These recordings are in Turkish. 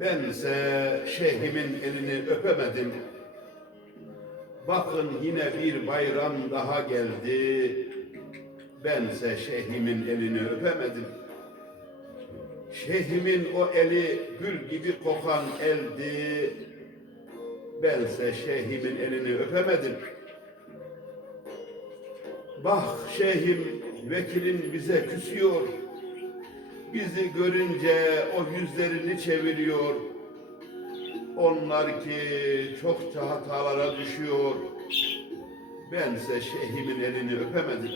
Bense şeyhimin elini öpemedim. Bakın yine bir bayram daha geldi. Bense şeyhimin elini öpemedim. Şeyhimin o eli gül gibi kokan eldi. Bense şeyhimin elini öpemedim. Bak şeyhim vekilin bize küsüyor. Bizi görünce o yüzlerini çeviriyor. Onlar ki çokça hatalara düşüyor. Bense şeyhimin elini öpemedim.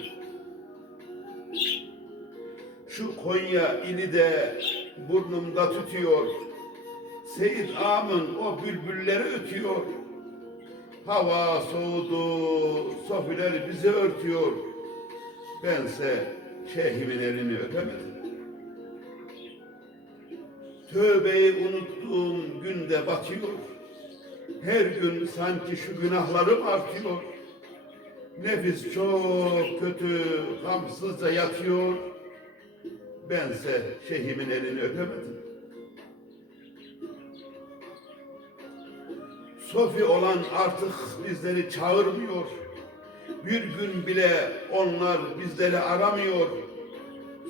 Şu Konya ili de burnumda tutuyor. Seyit Ağam'ın o bülbülleri ötüyor. Hava soğudu, sofiler bizi örtüyor. Bense şeyhimin elini öpemedim. Tövbeyi unuttuğum günde batıyor. Her gün sanki şu günahlarım artıyor. Nefis çok kötü, kamsızca yatıyor. Bense şeyhimin elini öpemedim. Sofi olan artık bizleri çağırmıyor. Bir gün bile onlar bizleri aramıyor.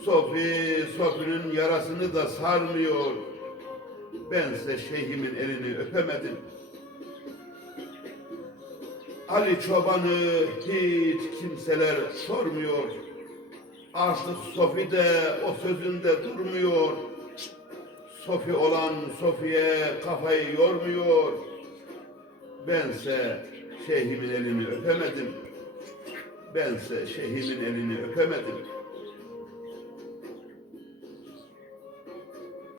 Sofi, Sofi'nin yarasını da sarmıyor. Bense şeyhimin elini öpemedim. Ali Çoban'ı hiç kimseler sormuyor. Artık Sofi de o sözünde durmuyor. Sofi olan Sofi'ye kafayı yormuyor. Bense şeyhimin elini öpemedim. Bense şeyhimin elini öpemedim.